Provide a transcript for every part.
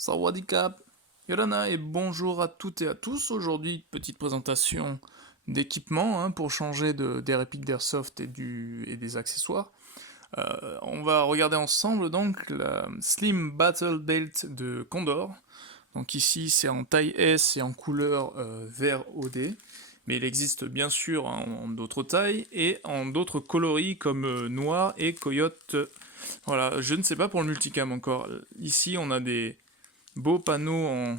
Sawadikap, Yorana et bonjour à toutes et à tous. Aujourd'hui, petite présentation d'équipement pour changer des répliques d'Airsoft et des accessoires. On va regarder ensemble donc la Slim Battle Belt de Condor. Donc ici c'est en taille S et en couleur vert OD. Mais il existe bien sûr en d'autres tailles et en d'autres coloris comme noir et coyote. Voilà, je ne sais pas pour le multicam encore. Ici on a des beaux panneaux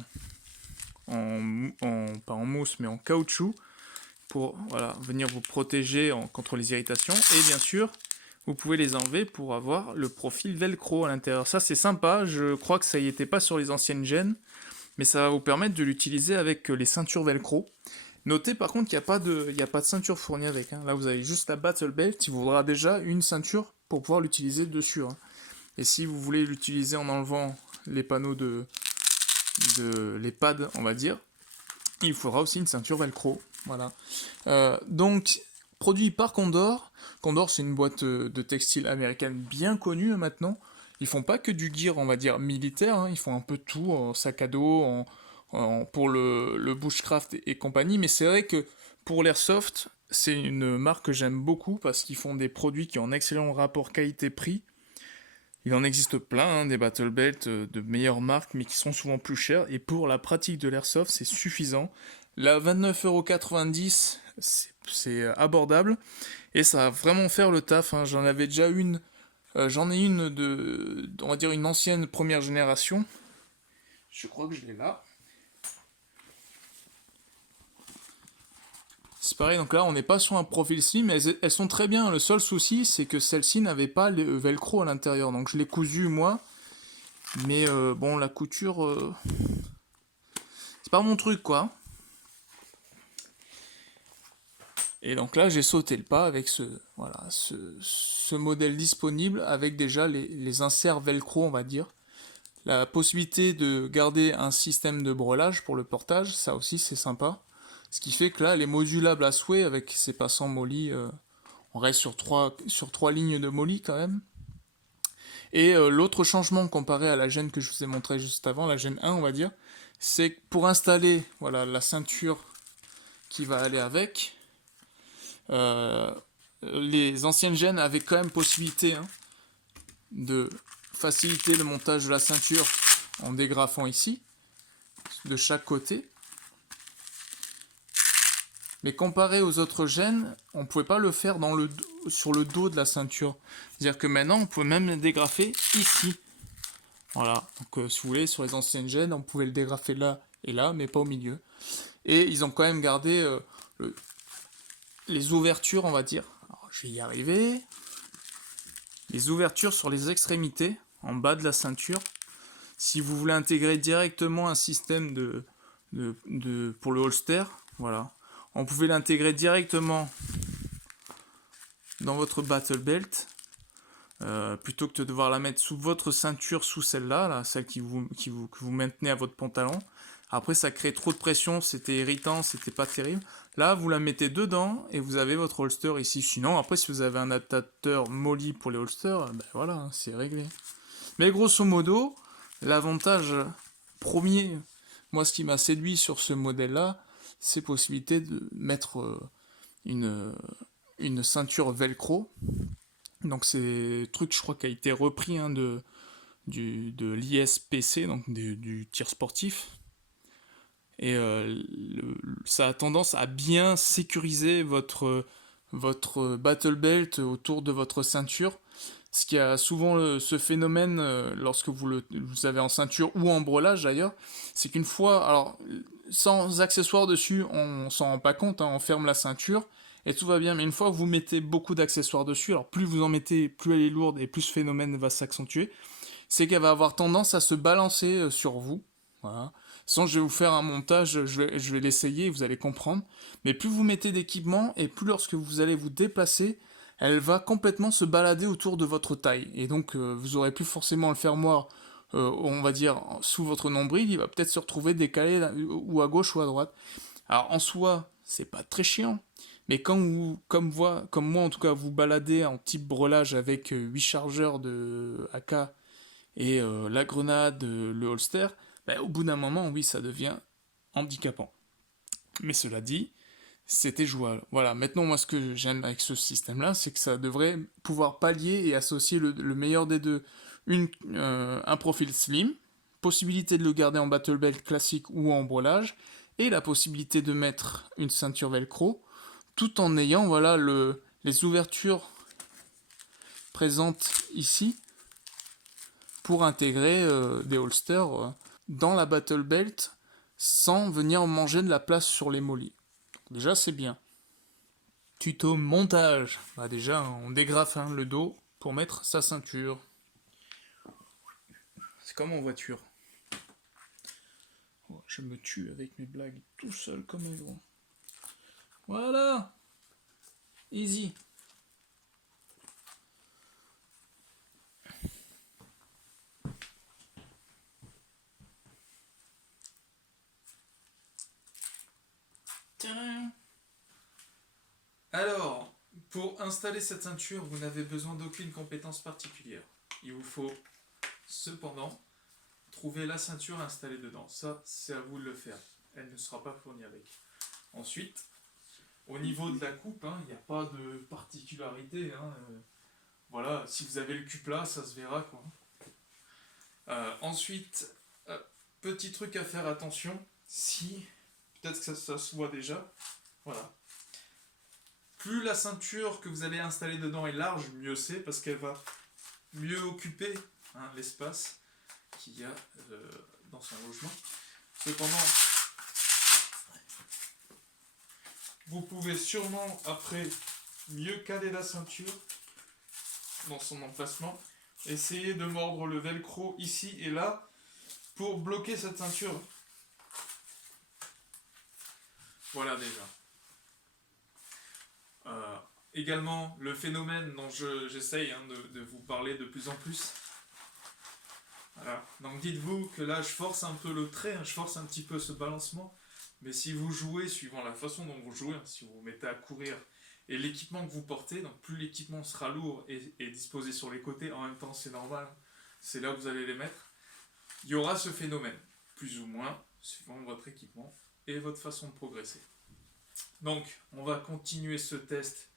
pas en mousse mais en caoutchouc pour voilà, venir vous protéger contre les irritations. Et bien sûr, vous pouvez les enlever pour avoir le profil velcro à l'intérieur. Ça c'est sympa, je crois que ça y était pas sur les anciennes gènes, mais ça va vous permettre de l'utiliser avec les ceintures velcro. Notez par contre qu'il n'y a pas de ceinture fournie avec. Là vous avez juste la Battle Belt, il vous faudra déjà une ceinture pour pouvoir l'utiliser dessus. Et si vous voulez l'utiliser en enlevant les panneaux les pads, on va dire, il faudra aussi une ceinture velcro. Voilà. Donc, produit par Condor. Condor, c'est une boîte de textile américaine bien connue maintenant. Ils font pas que du gear, on va dire, militaire. Ils font un peu tout, en sac à dos, pour le bushcraft et compagnie. Mais c'est vrai que pour l'airsoft, c'est une marque que j'aime beaucoup parce qu'ils font des produits qui ont un excellent rapport qualité-prix. Il en existe plein, des battle belts de meilleures marques, mais qui sont souvent plus chers. Et pour la pratique de l'airsoft, c'est suffisant. La 29,90€, c'est abordable. Et ça va vraiment faire le taf. J'en avais déjà une. J'en ai une on va dire une ancienne première génération. Je crois que je l'ai là. C'est pareil, donc là on n'est pas sur un profil slim, mais elles sont très bien. Le seul souci c'est que celle-ci n'avait pas le velcro à l'intérieur. Donc je l'ai cousu moi. Mais bon, la couture, c'est pas mon truc, quoi. Et donc là, j'ai sauté le pas avec ce modèle disponible, avec déjà les inserts velcro, on va dire. La possibilité de garder un système de breulage pour le portage, ça aussi c'est sympa. Ce qui fait que là, elle est modulable à souhait avec ses passants molly. On reste sur trois lignes de molly quand même. Et l'autre changement comparé à la gêne que je vous ai montré juste avant, la gêne 1 on va dire, c'est que pour installer voilà, la ceinture qui va aller avec, euh, les anciennes gènes avaient quand même possibilité de faciliter le montage de la ceinture en dégrafant ici, de chaque côté. Mais comparé aux autres gènes, on ne pouvait pas le faire sur le dos de la ceinture. C'est-à-dire que maintenant, on peut même le dégrafer ici. Voilà, donc si vous voulez, sur les anciennes gènes, on pouvait le dégrafer là et là, mais pas au milieu. Et ils ont quand même gardé les ouvertures, on va dire. Alors, je vais y arriver. Les ouvertures sur les extrémités, en bas de la ceinture. Si vous voulez intégrer directement un système pour le holster, voilà. On pouvait l'intégrer directement dans votre battle belt. Plutôt que de devoir la mettre sous votre ceinture, sous celle-là, là, celle que vous maintenez à votre pantalon. Après, ça crée trop de pression, c'était irritant, c'était pas terrible. Là, vous la mettez dedans et vous avez votre holster ici. Sinon, après, si vous avez un adaptateur molly pour les holsters, ben voilà, c'est réglé. Mais grosso modo, l'avantage premier, moi, ce qui m'a séduit sur ce modèle-là, c'est la possibilité de mettre une ceinture velcro. Donc c'est un truc, je crois, qui a été repris de l'ISPC, donc du tir sportif. Et ça a tendance à bien sécuriser votre battle belt autour de votre ceinture. Ce qui a souvent ce phénomène lorsque vous avez en ceinture ou en brelage d'ailleurs, c'est qu'une fois, alors sans accessoires dessus, on s'en rend pas compte, on ferme la ceinture et tout va bien. Mais une fois que vous mettez beaucoup d'accessoires dessus, alors plus vous en mettez, plus elle est lourde et plus ce phénomène va s'accentuer, c'est qu'elle va avoir tendance à se balancer sur vous. Voilà. Sans, je vais vous faire un montage, je vais l'essayer, vous allez comprendre. Mais plus vous mettez d'équipement et plus lorsque vous allez vous déplacer, elle va complètement se balader autour de votre taille. Et donc, vous aurez plus forcément le fermoir, on va dire, sous votre nombril, il va peut-être se retrouver décalé ou à gauche ou à droite. Alors, en soi, c'est pas très chiant. Mais quand comme moi en tout cas, vous baladez en type brelage avec 8 chargeurs de AK et la grenade, le holster, ben, au bout d'un moment, oui, ça devient handicapant. Mais cela dit, c'était jouable. Voilà, maintenant, moi, ce que j'aime avec ce système-là, c'est que ça devrait pouvoir pallier et associer le meilleur des deux. Un profil slim, possibilité de le garder en battle belt classique ou en brelage, et la possibilité de mettre une ceinture velcro, tout en ayant voilà, les ouvertures présentes ici pour intégrer des holsters dans la battle belt sans venir manger de la place sur les mollets. Déjà, c'est bien. Tuto montage. Bah déjà, on dégrafe le dos pour mettre sa ceinture. C'est comme en voiture. Oh, je me tue avec mes blagues tout seul comme un gros. Voilà. Easy. Tadam. Alors, pour installer cette ceinture, vous n'avez besoin d'aucune compétence particulière. Il vous faut cependant trouver la ceinture installée dedans. Ça, c'est à vous de le faire. Elle ne sera pas fournie avec. Ensuite, au niveau de la coupe, il n'y a pas de particularité. Voilà, si vous avez le cul plat, ça se verra, quoi. Ensuite, petit truc à faire attention, si, peut-être que ça se voit déjà, voilà. Plus la ceinture que vous allez installer dedans est large, mieux c'est, parce qu'elle va mieux occuper l'espace qu'il y a dans son logement. Cependant, vous pouvez sûrement après mieux caler la ceinture dans son emplacement. Essayez de mordre le velcro ici et là pour bloquer cette ceinture. Voilà déjà. Également le phénomène dont j'essaye de vous parler de plus en plus. Voilà. Donc dites-vous que là je force un peu le trait, je force un petit peu ce balancement. Mais si vous jouez, suivant la façon dont vous jouez, si vous vous mettez à courir, et l'équipement que vous portez, donc plus l'équipement sera lourd et disposé sur les côtés, en même temps c'est normal, c'est là où vous allez les mettre, il y aura ce phénomène, plus ou moins, suivant votre équipement et votre façon de progresser. Donc, on va continuer ce test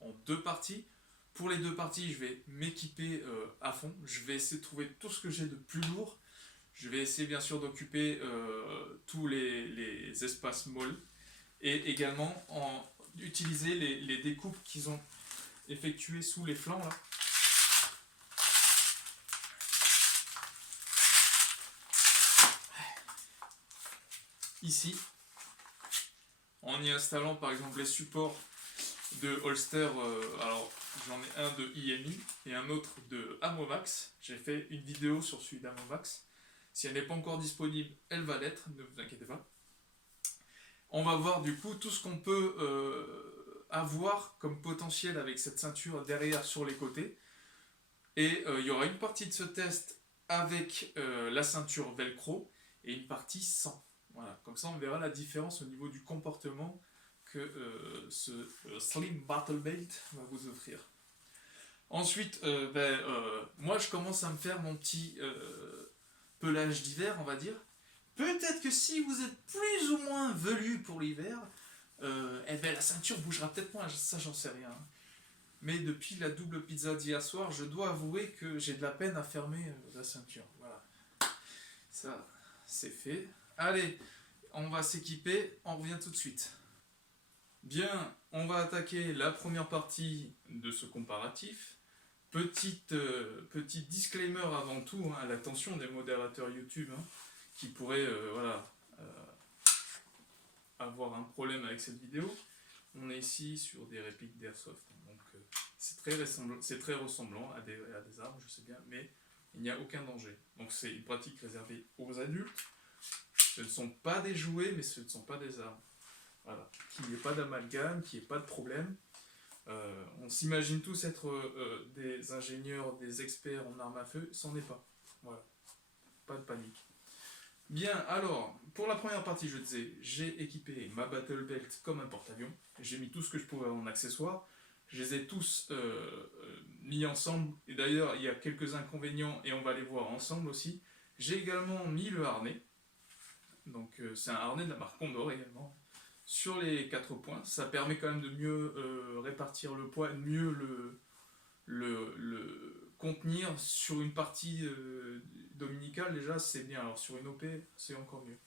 en 2 parties. Pour les 2 parties, je vais m'équiper à fond, je vais essayer de trouver tout ce que j'ai de plus lourd. Je vais essayer bien sûr d'occuper tous les espaces molles et également utiliser les découpes qu'ils ont effectuées sous les flancs là. Ici, en y installant par exemple les supports de holster, alors j'en ai un de IMI et un autre de Amomax. J'ai fait une vidéo sur celui d'Amomax. Si elle n'est pas encore disponible, elle va l'être, ne vous inquiétez pas. On va voir du coup tout ce qu'on peut avoir comme potentiel avec cette ceinture derrière sur les côtés. Et il y aura une partie de ce test avec la ceinture velcro et une partie sans. Voilà, comme ça on verra la différence au niveau du comportement que ce Slim Battle Belt va vous offrir. Ensuite, moi je commence à me faire mon petit pelage d'hiver, on va dire. Peut-être que si vous êtes plus ou moins velu pour l'hiver, la ceinture bougera peut-être moins, ça j'en sais rien. Mais depuis la double pizza d'hier soir, je dois avouer que j'ai de la peine à fermer la ceinture. Voilà. Ça, c'est fait. Allez, on va s'équiper, on revient tout de suite. Bien, on va attaquer la première partie de ce comparatif. Petit disclaimer avant tout, à l'attention des modérateurs YouTube qui pourraient avoir un problème avec cette vidéo. On est ici sur des répliques d'Airsoft, donc c'est très ressemblant à des armes, je sais bien, mais il n'y a aucun danger. Donc c'est une pratique réservée aux adultes. Ce ne sont pas des jouets, mais ce ne sont pas des armes. Voilà. Qu'il n'y ait pas d'amalgame, qu'il n'y ait pas de problème. On s'imagine tous être des ingénieurs, des experts en armes à feu, c'en est pas. Voilà. Pas de panique. Bien, alors, pour la première partie, je disais, j'ai équipé ma Battle Belt comme un porte-avions. J'ai mis tout ce que je pouvais en accessoires. Je les ai tous mis ensemble. Et d'ailleurs, il y a quelques inconvénients et on va les voir ensemble aussi. J'ai également mis le harnais. Donc c'est un harnais de la marque Condor également. Sur les 4 points, ça permet quand même de mieux répartir le poids, de mieux le contenir sur une partie dominicale. Déjà, c'est bien. Alors sur une OP, c'est encore mieux.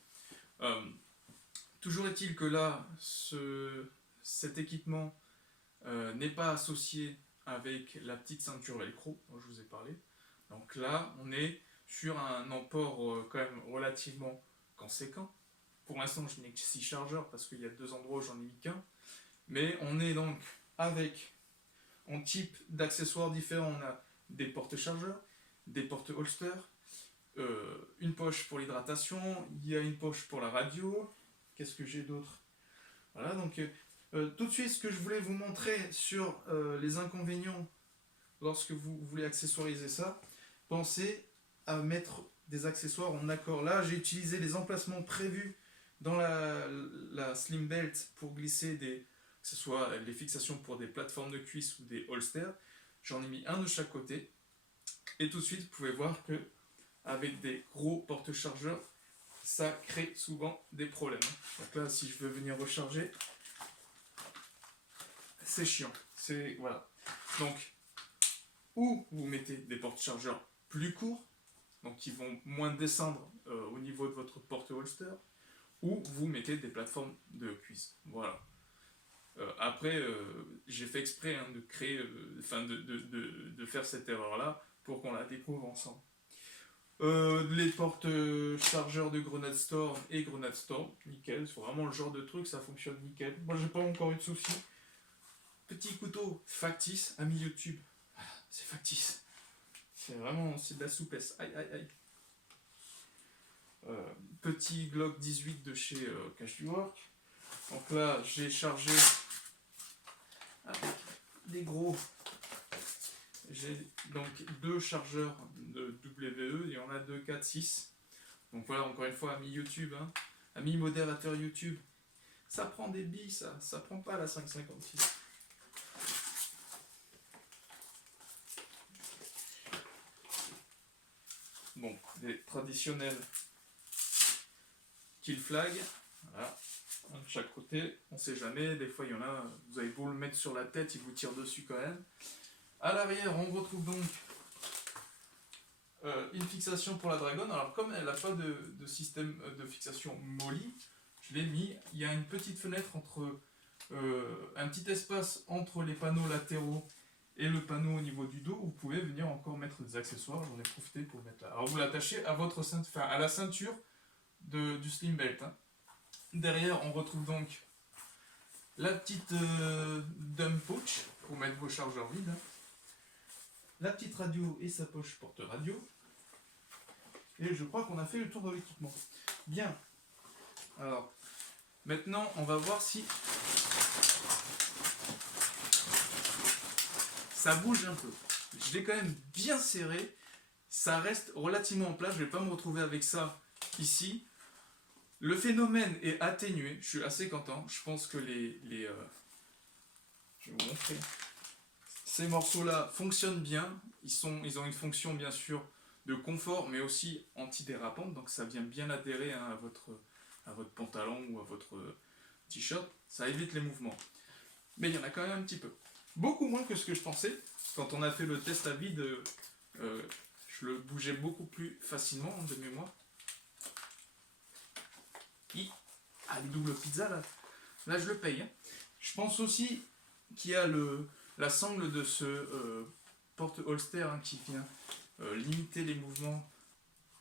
Toujours est-il que là, cet équipement n'est pas associé avec la petite ceinture velcro dont je vous ai parlé. Donc là, on est sur un emport quand même relativement conséquent. Pour l'instant, je n'ai que 6 chargeurs parce qu'il y a 2 endroits où j'en ai mis qu'un. Mais on est donc avec, en type d'accessoires différents, on a des porte-chargeurs, des porte-holsters, une poche pour l'hydratation, il y a une poche pour la radio. Qu'est-ce que j'ai d'autre? Voilà, donc tout de suite, ce que je voulais vous montrer sur les inconvénients lorsque vous voulez accessoiriser ça, pensez à mettre des accessoires en accord. Là, j'ai utilisé les emplacements prévus dans la Slim Belt pour glisser que ce soit les fixations pour des plateformes de cuisse ou des holsters. J'en ai mis un de chaque côté. Et tout de suite, vous pouvez voir que avec des gros porte-chargeurs, ça crée souvent des problèmes. Donc là, si je veux venir recharger, c'est chiant. Voilà. Donc, ou vous mettez des porte-chargeurs plus courts, donc qui vont moins descendre au niveau de votre porte-holster, ou vous mettez des plateformes de cuisse. Voilà. Après, j'ai fait exprès de créer, de faire cette erreur-là pour qu'on la découvre ensemble. Les porte-chargeurs de Grenade Storm et Grenade Storm, nickel, c'est vraiment le genre de truc, ça fonctionne nickel. Moi, j'ai pas encore eu de soucis. Petit couteau factice, ami YouTube. Voilà, c'est factice. C'est de la souplesse. Aïe, aïe, aïe. Petit Glock 18 de chez Cashwork. Donc là, j'ai chargé avec des gros. J'ai donc 2 chargeurs de WE, il y en a 2, 4, 6. Donc voilà, encore une fois, ami YouTube, hein, ami modérateur YouTube. Ça prend des billes, ça prend pas la 5,56. Bon, les traditionnels kill flag, voilà, un de chaque côté, on sait jamais, des fois il y en a, vous avez beau le mettre sur la tête, il vous tire dessus quand même. À l'arrière, on retrouve donc une fixation pour la Dragon. Alors comme elle n'a pas de système de fixation molly, je l'ai mis, il y a une petite fenêtre un petit espace entre les panneaux latéraux et le panneau au niveau du dos, où vous pouvez venir encore mettre des accessoires. J'en ai profité pour mettre là. Alors vous l'attachez à à la ceinture du Slim Belt. Hein. Derrière, on retrouve donc la petite dump pouch pour mettre vos chargeurs vides. Hein. La petite radio et sa poche porte-radio. Et je crois qu'on a fait le tour de l'équipement. Bien. Alors, maintenant, on va voir si ça bouge un peu. Je l'ai quand même bien serré. Ça reste relativement en place. Je ne vais pas me retrouver avec ça ici. Le phénomène est atténué. Je suis assez content. Je pense que je vais vous montrer. Ces morceaux-là fonctionnent bien. Ils ont une fonction, bien sûr, de confort, mais aussi antidérapante. Donc ça vient bien adhérer hein, à votre pantalon ou à votre t-shirt. Ça évite les mouvements. Mais il y en a quand même un petit peu. Beaucoup moins que ce que je pensais. Quand on a fait le test à vide, je le bougeais beaucoup plus facilement de mémoire. Les doubles pizzas, là je le paye. Hein. Je pense aussi qu'il y a la sangle de ce porte-holster hein, qui vient limiter les mouvements.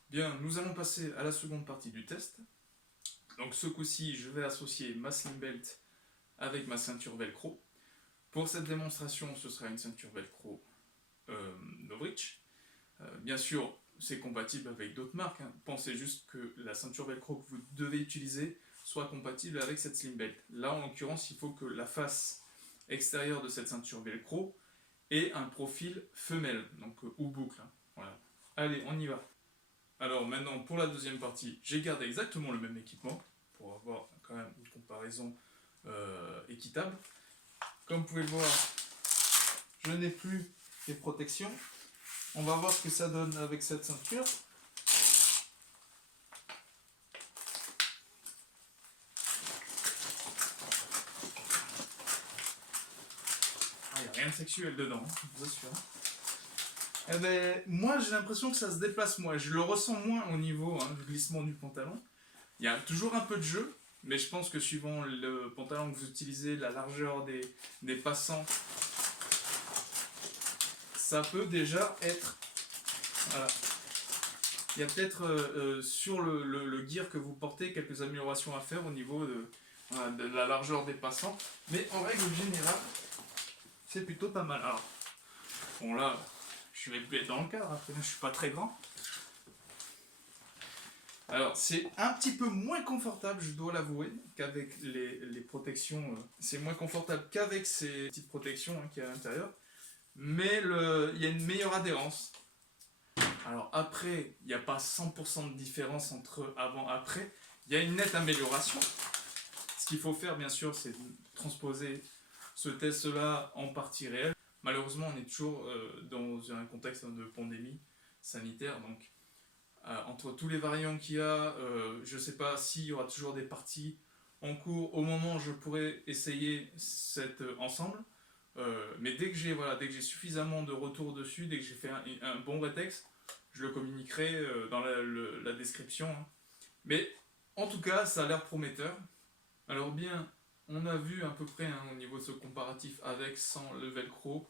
Bien, nous allons passer à la seconde partie du test. Donc ce coup-ci, je vais associer ma slim belt avec ma ceinture velcro. Pour cette démonstration, ce sera une ceinture velcro Novritsch. Bien sûr, c'est compatible avec d'autres marques. Hein. Pensez juste que la ceinture velcro que vous devez utiliser soit compatible avec cette slim belt. Là, en l'occurrence, il faut que la face extérieure de cette ceinture velcro ait un profil femelle, donc ou boucle. Hein. Voilà. Allez, on y va. Alors maintenant, pour la deuxième partie, j'ai gardé exactement le même équipement pour avoir quand même une comparaison équitable. Comme vous pouvez le voir, je n'ai plus les protections. On va voir ce que ça donne avec cette ceinture. a rien de sexuel dedans, je vous assure. Eh ben, moi j'ai l'impression que ça se déplace moins, je le ressens moins au niveau du glissement du pantalon. Il y a toujours un peu de jeu, mais je pense que suivant le pantalon que vous utilisez, la largeur des passants, ça peut déjà être... Voilà. Il y a peut-être sur le gear que vous portez quelques améliorations à faire au niveau de la largeur des passants, mais en règle générale, c'est plutôt pas mal. Alors, bon là, je vais être dans le cadre, après je suis pas très grand. Alors, c'est un petit peu moins confortable, je dois l'avouer, qu'avec les protections. C'est moins confortable qu'avec ces petites protections qu'il y a à l'intérieur. Mais il y a une meilleure adhérence. Alors après, il n'y a pas 100% de différence entre avant et après. Il y a une nette amélioration. Ce qu'il faut faire, bien sûr, c'est transposer ce test-là en partie réelle. Malheureusement, on est toujours dans un contexte de pandémie sanitaire, donc entre tous les variants qu'il y a, je ne sais pas s'il y aura toujours des parties en cours au moment où je pourrais essayer cet ensemble. Mais dès que j'ai suffisamment de retours dessus, dès que j'ai fait un bon rétexte, je le communiquerai dans la description. Hein. Mais en tout cas, ça a l'air prometteur. Alors bien, on a vu à peu près au niveau de ce comparatif avec, sans le velcro.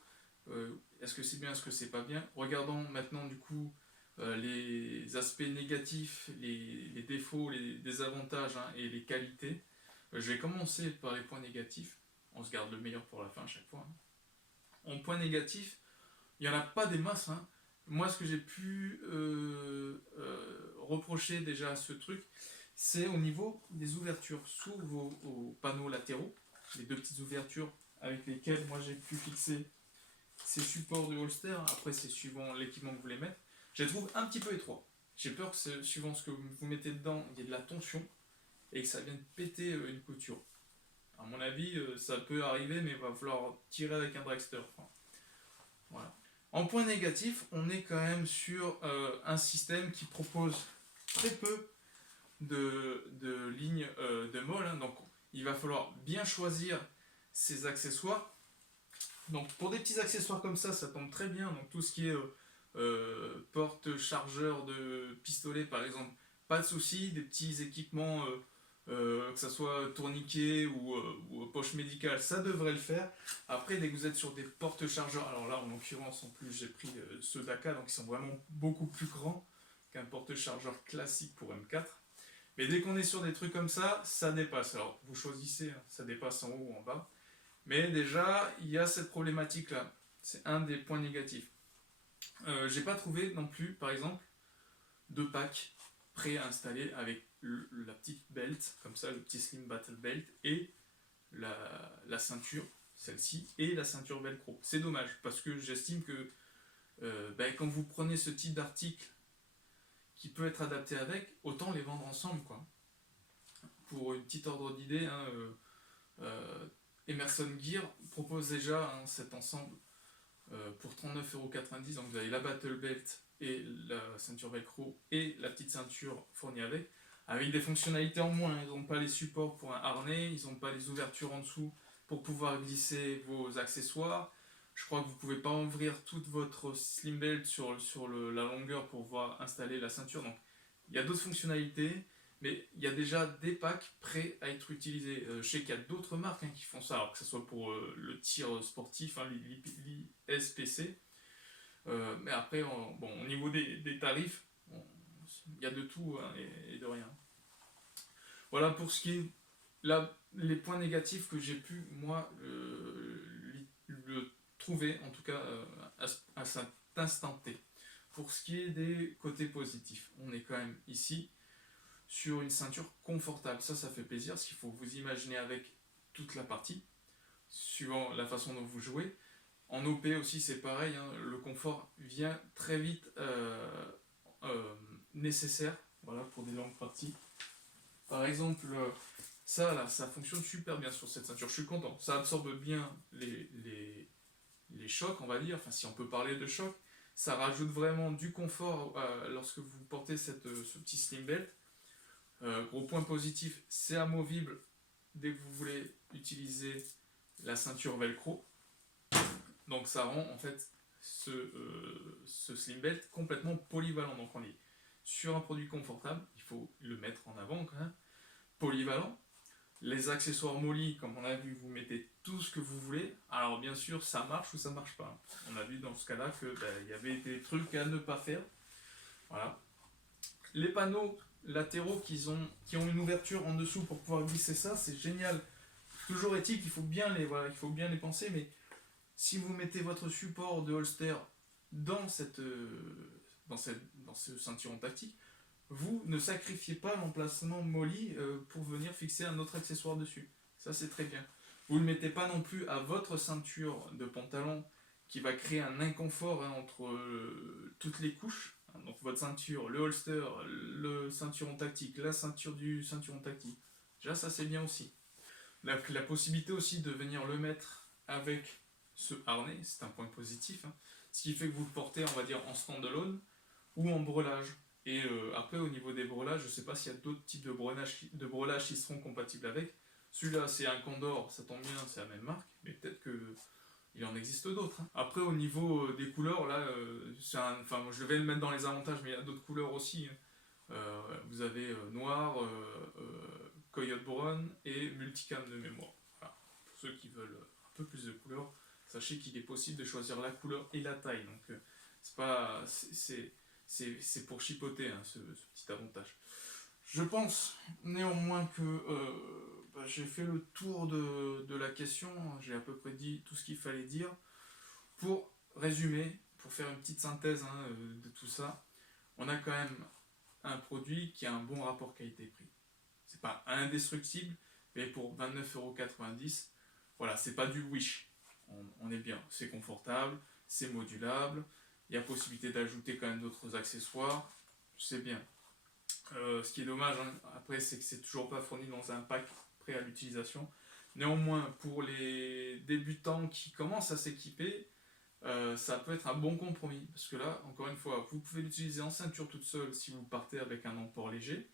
Est-ce que c'est bien, est-ce que c'est pas bien? Regardons maintenant du coup les aspects négatifs, les défauts, les désavantages et les qualités. Je vais commencer par les points négatifs. On se garde le meilleur pour la fin à chaque fois. En point négatif, il n'y en a pas des masses. Hein. Moi, ce que j'ai pu reprocher déjà à ce truc, c'est au niveau des ouvertures sous vos panneaux latéraux, les deux petites ouvertures avec lesquelles moi j'ai pu fixer ces supports de holster. Après, c'est suivant l'équipement que vous voulez mettre. Je les trouve un petit peu étroits. J'ai peur que suivant ce que vous mettez dedans, il y ait de la tension et que ça vienne péter une couture. À mon avis, ça peut arriver, mais il va falloir tirer avec un dragster. Enfin, voilà. En point négatif, on est quand même sur un système qui propose très peu de lignes de molle. Hein, donc, il va falloir bien choisir ses accessoires. Donc, pour des petits accessoires comme ça tombe très bien. Donc, tout ce qui est porte-chargeur de pistolet, par exemple, pas de souci. Des petits équipements... que ce soit tourniquet ou poche médicale, ça devrait le faire. Après, dès que vous êtes sur des porte-chargeurs, alors là en l'occurrence en plus j'ai pris ceux d'Aka, donc ils sont vraiment beaucoup plus grands qu'un porte-chargeur classique pour M4. Mais dès qu'on est sur des trucs comme ça dépasse. Alors vous choisissez, hein, ça dépasse en haut ou en bas. Mais déjà, il y a cette problématique là. C'est un des points négatifs. J'ai pas trouvé non plus, par exemple, de pack prêt à installer avec la petite belt, comme ça, le petit slim battle belt, et la ceinture, celle-ci, et la ceinture velcro. C'est dommage, parce que j'estime que quand vous prenez ce type d'article qui peut être adapté avec, autant les vendre ensemble, quoi. Pour une petite ordre d'idée, Emerson Gear propose déjà cet ensemble pour 39,90€, donc vous avez la battle belt et la ceinture velcro et la petite ceinture fournie avec des fonctionnalités en moins. Ils n'ont pas les supports pour un harnais, ils n'ont pas les ouvertures en dessous pour pouvoir glisser vos accessoires. Je crois que vous ne pouvez pas ouvrir toute votre slim belt sur la longueur pour pouvoir installer la ceinture. Donc il y a d'autres fonctionnalités, mais il y a déjà des packs prêts à être utilisés. Je sais qu'il y a d'autres marques qui font ça, alors que ce soit pour le tir sportif, l'ISPC. Mais après, au niveau des tarifs, il y a de tout et de rien. Voilà pour ce qui est les points négatifs que j'ai pu, moi, le trouver, en tout cas à cet instant T. Pour ce qui est des côtés positifs, on est quand même ici sur une ceinture confortable. Ça fait plaisir, parce qu'il faut vous imaginer avec toute la partie, suivant la façon dont vous jouez. En OP aussi c'est pareil, le confort vient très vite nécessaire, voilà, pour des longues parties. Par exemple, ça fonctionne super bien sur cette ceinture, je suis content. Ça absorbe bien les chocs, on va dire, enfin si on peut parler de choc. Ça rajoute vraiment du confort lorsque vous portez ce petit slim belt. Gros point positif, c'est amovible dès que vous voulez utiliser la ceinture velcro. Donc ça rend en fait ce slim belt complètement polyvalent. Donc on est sur un produit confortable, il faut le mettre en avant quand même, polyvalent. Les accessoires Molly, comme on a vu, vous mettez tout ce que vous voulez. Alors bien sûr, ça marche ou ça marche pas. On a vu dans ce cas-là que il y avait des trucs à ne pas faire. Voilà. Les panneaux latéraux qui ont une ouverture en dessous pour pouvoir glisser ça, c'est génial. Toujours est-il qu'il faut bien les penser, mais si vous mettez votre support de holster dans ce ceinturon tactique, vous ne sacrifiez pas l'emplacement Molly pour venir fixer un autre accessoire dessus. Ça, c'est très bien. Vous ne le mettez pas non plus à votre ceinture de pantalon qui va créer un inconfort entre toutes les couches. Donc votre ceinture, le holster, le ceinturon tactique, la ceinture du ceinturon tactique. Déjà, ça, c'est bien aussi. La possibilité aussi de venir le mettre avec ce harnais, c'est un point positif. Ce qui fait que vous le portez, on va dire, en stand-alone ou en brelage. Et après, au niveau des brelages, je ne sais pas s'il y a d'autres types de brelages qui seront compatibles avec. Celui-là, c'est un Condor, ça tombe bien, c'est la même marque, mais peut-être qu'il en existe d'autres. Après, au niveau des couleurs, là, moi, je vais le mettre dans les avantages, mais il y a d'autres couleurs aussi. Vous avez noir, Coyote Brown et multicam de mémoire. Voilà. Pour ceux qui veulent un peu plus de couleurs, sachez qu'il est possible de choisir la couleur et la taille. Donc, c'est pour chipoter ce petit avantage. Je pense néanmoins que j'ai fait le tour de la question, j'ai à peu près dit tout ce qu'il fallait dire. Pour résumer, pour faire une petite synthèse de tout ça, on a quand même un produit qui a un bon rapport qualité-prix. C'est pas indestructible, mais pour 29,90 €, voilà, c'est pas du Wish. On est bien, c'est confortable, c'est modulable. Il y a possibilité d'ajouter quand même d'autres accessoires, c'est bien. Ce qui est dommage, après, c'est que c'est toujours pas fourni dans un pack prêt à l'utilisation. Néanmoins, pour les débutants qui commencent à s'équiper, ça peut être un bon compromis. Parce que là, encore une fois, vous pouvez l'utiliser en ceinture toute seule si vous partez avec un emport léger.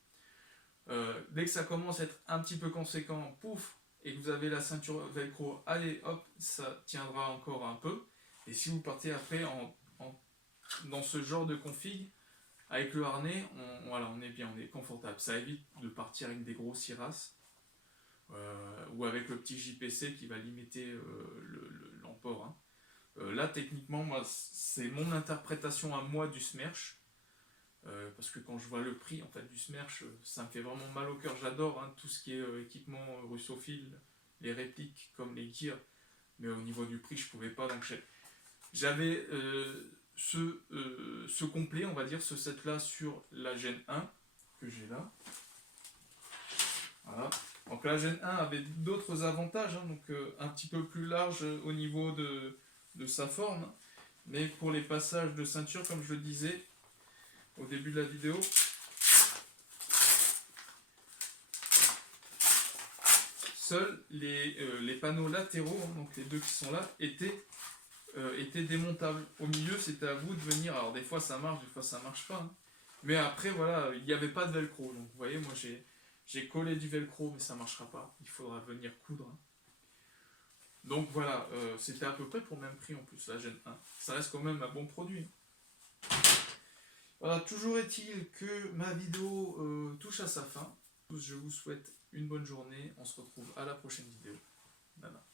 Dès que ça commence à être un petit peu conséquent, pouf, et que vous avez la ceinture velcro, allez, hop, ça tiendra encore un peu. Et si vous partez après dans ce genre de config, avec le harnais, on est bien, on est confortable. Ça évite de partir avec des gros ciras ou avec le petit JPC qui va limiter l'emport. Là, techniquement, moi, c'est mon interprétation à moi du Smersh. Parce que quand je vois le prix en fait, du Smersh, ça me fait vraiment mal au cœur. J'adore tout ce qui est équipement russophile, les répliques comme les gears, mais au niveau du prix, je pouvais pas. Donc j'avais ce complet, on va dire, ce set là sur la Gen 1 que j'ai là. Voilà. Donc la Gen 1 avait d'autres avantages, donc un petit peu plus large au niveau de sa forme, mais pour les passages de ceinture, comme je le disais au début de la vidéo, seuls les panneaux latéraux, donc les deux qui sont là, étaient démontables. Au milieu, c'était à vous de venir. Alors des fois ça marche, des fois ça marche pas. Mais après, voilà, il n'y avait pas de velcro. Donc vous voyez, moi j'ai collé du velcro, mais ça marchera pas. Il faudra venir coudre. Donc voilà, c'était à peu près pour le même prix en plus, la Gen 1. Ça reste quand même un bon produit. Voilà, toujours est-il que ma vidéo touche à sa fin. Je vous souhaite une bonne journée. On se retrouve à la prochaine vidéo. Nana.